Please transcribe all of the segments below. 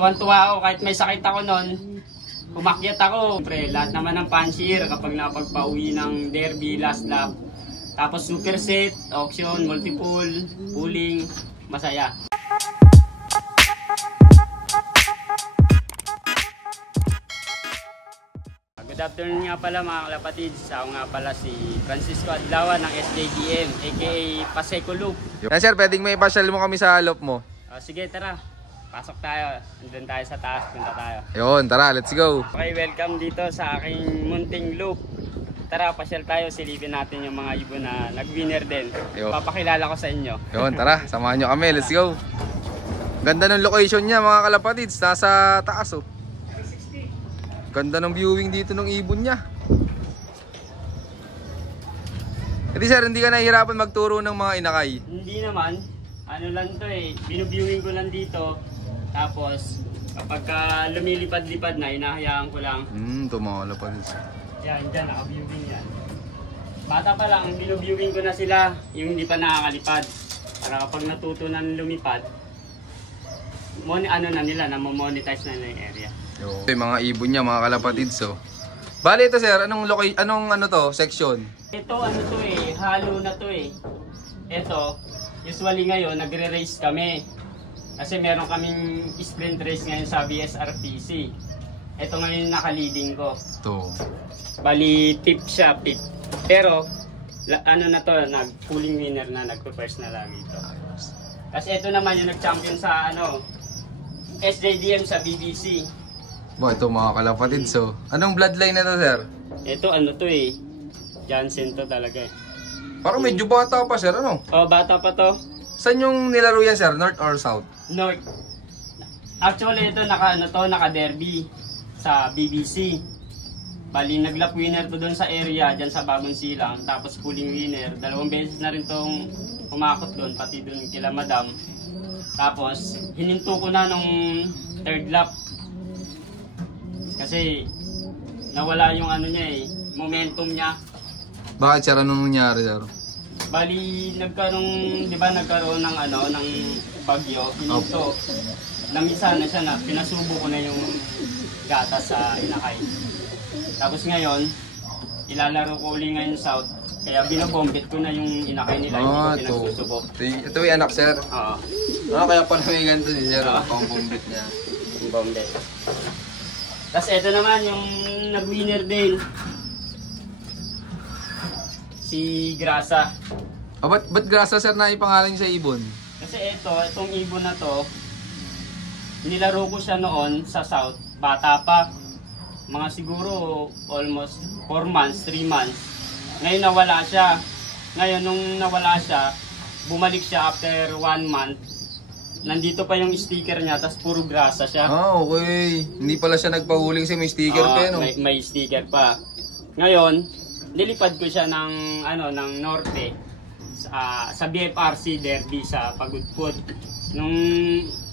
tuwan-tuwa ako kahit may sakit ako noon. Umakyat ako. Siyempre, lahat naman ng fancier kapag napagpauwi ng derby, last lap. Tapos superset, auction, multiple, pooling, masaya. Good afternoon nga pala mga kalapatids. Ako nga pala si Francisco Adlawan ng SJDM aka Paseco Loop. Yan sir, pwedeng may pasyal mo kami sa loop mo. Sige, tara. Pasok tayo. Andun tayo sa taas. Punta tayo. Yun, tara, let's go. Okay, welcome dito sa aking munting loop. Tara, pasyal tayo. Silipin natin yung mga ibon na nag-winner din. Yo. Papakilala ko sa inyo. Yun, tara. Samahan nyo kami. Let's go. Ganda ng location niya mga kalapatids. Nasa taas oh. Ganda ng viewing dito ng ibon niya. Hindi sir, hindi ka nahihirapan magturo ng mga inakay? Hindi naman. Ano lang to eh. Binuviewing ko lang dito. Tapos, kapag lumilipad-lipad na, hinahayaan ko lang. Ito mga kalapatids. Yan, dyan, naka-viewing yan. Bata pa lang, binuviewing ko na sila, yung hindi pa nakakalipad. Para kapag natuto na lumipad, ano na nila, namo-monetize na yung area. Yung mga ibon niya, mga kalapatids. So. Bali ito sir, anong ano to, section? Ito ano to eh, halo na to eh. Ito, usually ngayon, nagre-race kami. Kasi meron kaming sprint race ngayon sa BSRPC. Ito ngayon naka-leading ko. Ito. Bali, tip siya, tip. Pero, ano na to, nag-pooling winner na, nagpo-first na lagi ito. Kasi ito naman yung nag-champion sa SJDM sa BBC. Ba, ito mga kalapatid. So, anong bloodline na to sir? Ito ano to eh, Jansen to talaga eh. Parang medyo bata pa sir, ano? Oh, bata pa to. Saan yung nilaro yan sir? North or South? North. Actually ito naka-derby sa BBC. Bali, nag-lap winner to doon sa area, dyan sa Bagong Silang. Tapos pooling winner. 2 beses na rin tong umakot doon, pati doon kila Madam. Tapos, hininto ko na nung third lap. Kasi, nawala yung ano niya eh, momentum niya. Bakit sir? Anong nangyari sir? Bali, di ba nagkaroon ng ng bagyo, hininto. Namisa na siya na, pinasubo ko na yung gatas sa inakay. Tapos ngayon, ilalaro ko uli ngayon South. Kaya binobombit ko na yung inakay nila, hindi ko pinagsusubo. Ito yung anak sir? Oo. Kaya pala may ganito si sir, pang bombit niya. Yung bombit. Tapos ito naman yung nag-winner din. Si Grasa. Ba't Grasa sir na ipangalan niya sa ibon? Kasi itong ibon na to, nilaro ko siya noon sa South, bata pa. Mga siguro almost 4 months, 3 months. Ngayon nawala siya. Ngayon nung nawala siya, bumalik siya after 1 month. Nandito pa yung sticker niya, tapos puro grasa siya. Okay. Hindi pala siya nagpahuling kasi may sticker pa yan. May sticker pa. Ngayon, nilipad ko siya ng Norte sa BFRC Derby sa Pagudpud. Nung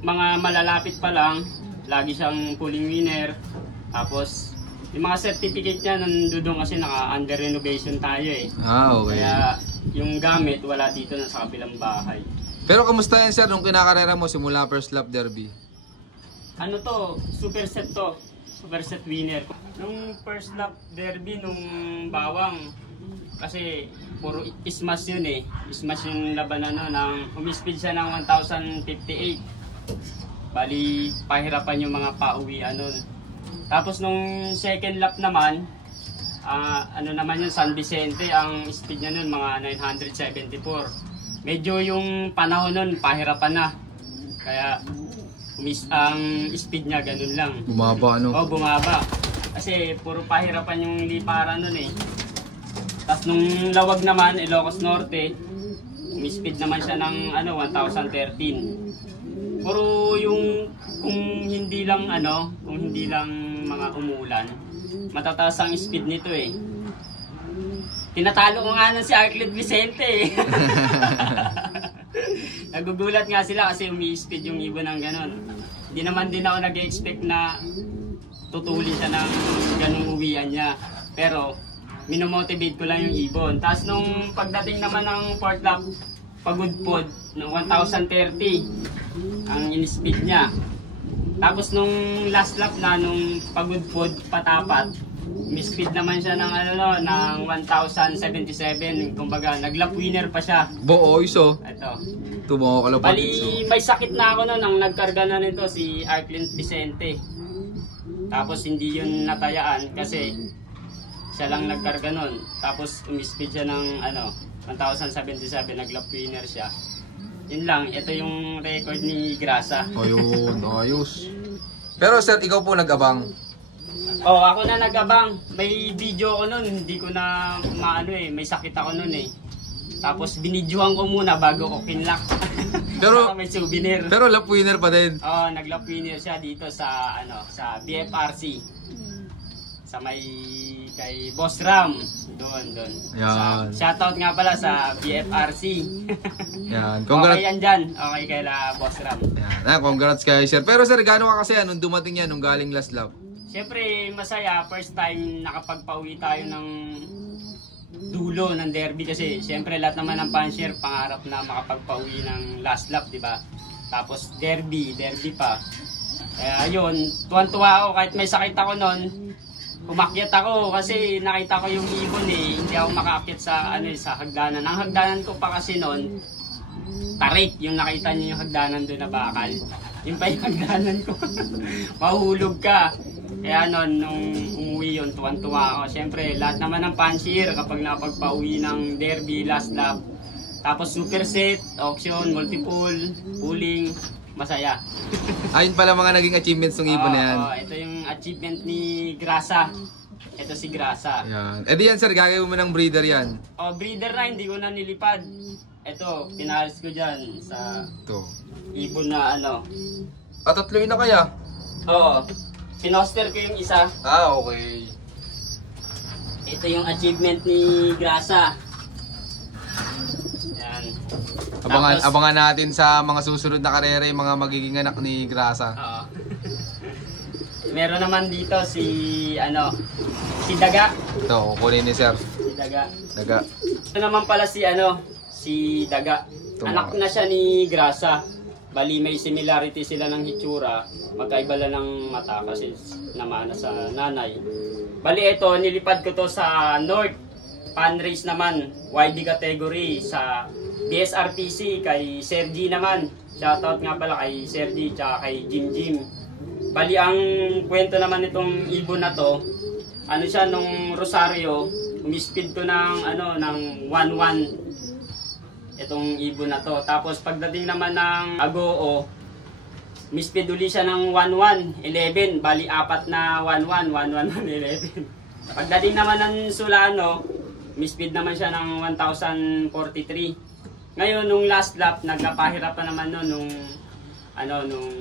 mga malalapit pa lang, lagi siyang pooling winner. Tapos, yung mga certificate niya nandun kasi naka-under renovation tayo eh. Okay. Kaya yung gamit wala dito na sa kabilang bahay. Pero kamusta yan sir nung kinakarera mo simula first lap derby? Ano to? Superset to. Superset winner. Nung first lap derby nung Bawang, kasi puro smash yun eh. Smash yung laban umispeed siya ng 1,058. Bali, pahirapan yung mga pauwian nun. Tapos nung second lap naman, naman yun, San Vicente, ang speed niya nun mga 974. Medyo yung panahon nun, pahirapan na. Kaya ang speed niya ganun lang. Bumaba ano? Oo, bumaba. Kasi puro pahirapan yung liparan nun eh. Tapos nung lawag naman, Ilocos Norte, speed naman siya ng 1,013. Puro yung kung hindi lang mga umulan, matataas ang speed nito eh. Tinatalo ko nga nun si Arclet Vicente eh. Nagugulat nga sila kasi umi-speed yung ibon ng ganon. Hindi naman din ako nag-expect na tutuli siya ng ganung uwian niya. Pero minomotivate ko lang yung ibon. Tapos nung pagdating naman ng fourth lap, Pagudpud, ng 1,030 ang in-speed niya. Tapos nung last lap na, nung pagudpod, patapat, mispeed naman siya ng ano no, ng 1,077. Kumbaga, nag-lap winner pa siya. Bo, iso. Ito. Ito mga kalapatid. So. Bali, may sakit na ako noon nang nagkarga na nito si Arclin Vicente. Tapos hindi yun natayaan kasi siya lang nagkarga nun. Tapos umispeed siya ng ano, 1,077, nag-lap winner siya. Yun lang, ito yung record ni Grasa. Ayun, ayos. Pero sir, ikaw po nag-abang. Oh, ako na nag-abang. May video ko nun, hindi ko na maano eh, may sakit ako nun eh. Tapos binidyohan ko muna bago ko kinlock. Pero may souvenir. Pero lap winner pa din. Oh, nag-lap winner siya dito sa ano, sa BFRC. Sa may kay Boss Ram, doon. Yan. Shoutout nga pala sa BFRC. Yan. Okay yan dyan. Okay kay Boss Ram. Yan. Ah, congrats kay sir. Pero sir, gaano ka kasi nung dumating yan, nung galing last lap? Siyempre, masaya. First time nakapagpauwi tayo ng dulo ng derby kasi siyempre lahat naman ng fansher pangarap na makapagpauwi ng last lap, di ba? Tapos derby pa. Kaya yun, tuwan-tuwa ako kahit may sakit ako noon. Umakyat ako kasi nakita ko yung ibon eh. Hindi ako makaakyat sa ano sa hagdanan. Ang hagdanan ko pa kasi noon, tarik. Yung nakita niyo yung hagdanan doon na bakal. Yung pa yung hagdanan ko. Mahulog ka. Kaya noon, nung umuwi yun, tuwan-tuwa ako. Siyempre, lahat naman ng fansher kapag napagpauwi ng derby, last lap. Tapos superset, auction, multiple, pooling, masaya. Ayun pala mga naging achievements ng ibon na yan. Ito yung achievement ni Grasa. Ito si Grasa. Yan. Eh di yan sir, gagawin mo ng breeder yan. Breeder na, hindi ko na nilipad. Ito, pinalis ko dyan sa Ito. ibon na ano. Tatloy na kaya? Oo. Pinoster ko yung isa. Ah, okay. Ito yung achievement ni Grasa. Yan. Abangan natin sa mga susunod na karera yung mga magiging anak ni Grasa. Oo. Meron naman dito si si Daga. Ito, kukunin ni sir. Si Daga. Daga. Ito naman pala si si Daga. Anak na siya ni Grasa. Bali may similarity sila ng hitsura. Magkaiba lang ng mata kasi namana sa nanay. Bali ito, nilipad ko to sa North. Fan race naman, YD category sa BSRPC kay Sir G naman. Shoutout nga pala kay Sir G tsaka kay Jim. Bali ang kwento naman itong ibon na to, ano siya nung Rosario, umispeed to ng ng 1-1 itong ibon na to. Tapos pagdating naman ng Agoo, mispeed uli siya ng 1-1, 11, bali apat na 1-1, 1-1, 11. Pagdating naman ng Solano, mispeed naman siya ng 1,043. Ngayon, nung last lap, nagkapahirap pa naman nung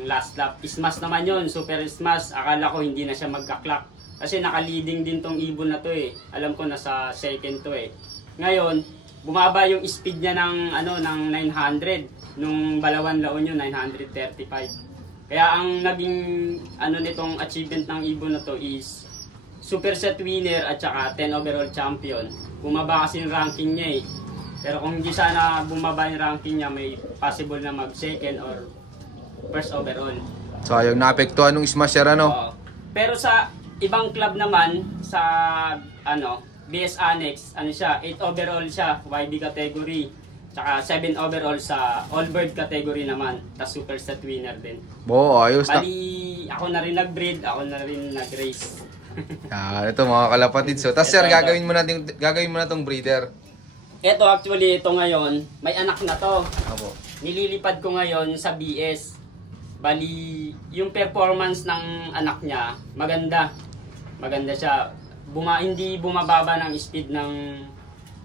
last lap. Smash naman yun, super smash. Akala ko hindi na siya magka-clock. Kasi naka-leading din tong ibon na to eh. Alam ko nasa second to eh. Ngayon, bumaba yung speed niya ng ng 900. Nung Balawan La Union, 935. Kaya ang naging nitong achievement ng ibon na to is super set winner at saka 10 overall champion. Bumaba kasi yung ranking niya eh. Pero kung hindi sana bumaba yung ranking niya, may possible na mag second or first overall. Sayang naapektuhan nung smasher Pero sa ibang club naman, sa BS Annex, siya, 8 overall siya, YB category. Tsaka 7 overall sa All Bird category naman, tas super set winner din. Ayos na. Bali, ako na rin nag-breed, ako na rin nag-race. Ito mga kalapatid. So, tas sir, gagawin mo na tong breeder. Ito actually, ito ngayon, may anak na to. Apo. Nililipad ko ngayon sa BS. Bali, yung performance ng anak niya, maganda. Maganda siya. Hindi bumababa ng speed ng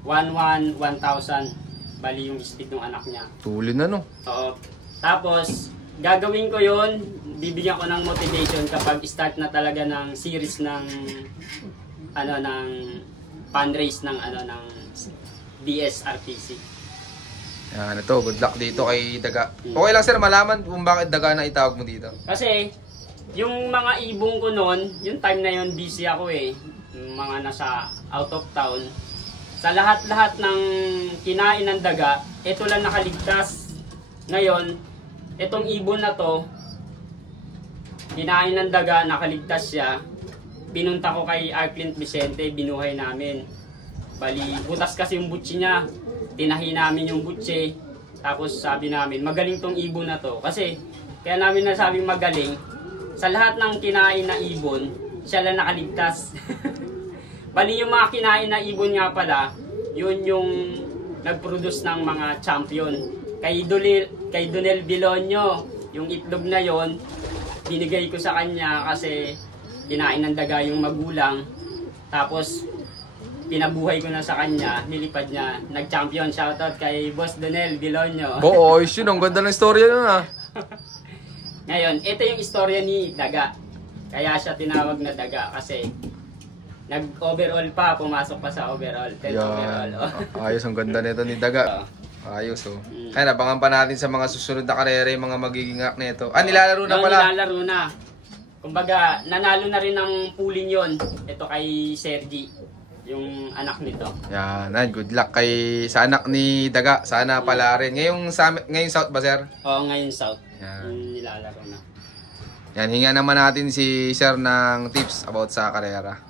1,100, 1,000. Bali yung speed ng anak niya. Tuloy na Oo. Tapos, gagawin ko yun. Bibigyan ko ng motivation kapag start na talaga ng series ng ng fundraise ng ng BSRPC. Yan, ito. Good luck dito kay Daga. Okay lang sir, malaman kung bakit Daga na itawag mo dito. Kasi, yung mga ibong ko noon, yung time na yun busy ako eh. Yung mga nasa out of town. Sa lahat-lahat ng kinain ng daga, ito lang nakaligtas. Ngayon, itong ibon na to, kinain ng daga, nakaligtas siya. Pinunta ko kay Arclint Vicente, binuhay namin. Bali, butas kasi yung butsi niya. Tinahi namin yung butsi. Tapos sabi namin, magaling tong ibon na to. Kasi, kaya namin nasabing magaling, sa lahat ng kinain na ibon, siya lang nakaligtas. Bali, yung mga kinain na ibon nga pala, yun yung nag-produce ng mga champion. Kay Donel Vilonyo, yung itlog na yon, binigay ko sa kanya kasi kinain ng daga yung magulang. Tapos, pinabuhay ko na sa kanya, nilipad niya, nag-champion. Shoutout kay Boss Donel Vilonyo. Oo, ayos yun. Ang ganda ng istorya nun ah. Ngayon, ito yung istorya ni Daga. Kaya siya tinawag na Daga kasi nag-overall pa, pumasok pa sa overall. 10th overall. Oh. Ayos, ang ganda nito ni Daga. Ayos oh. Ayun, abangan pa natin sa mga susunod na karera yung mga magiging act nito. Nilalaro na pala. Nilalaro na. Kumbaga, nanalo na rin ng pooling yon. Ito kay Sergi, yung anak nito. Yan, good luck kay sa anak ni Daga. Sana pala rin. Ngayong South ba, sir? Oo, ngayon South. Yan. Yung nilalaro na. Yan, hinga naman natin si sir ng tips about sa karera.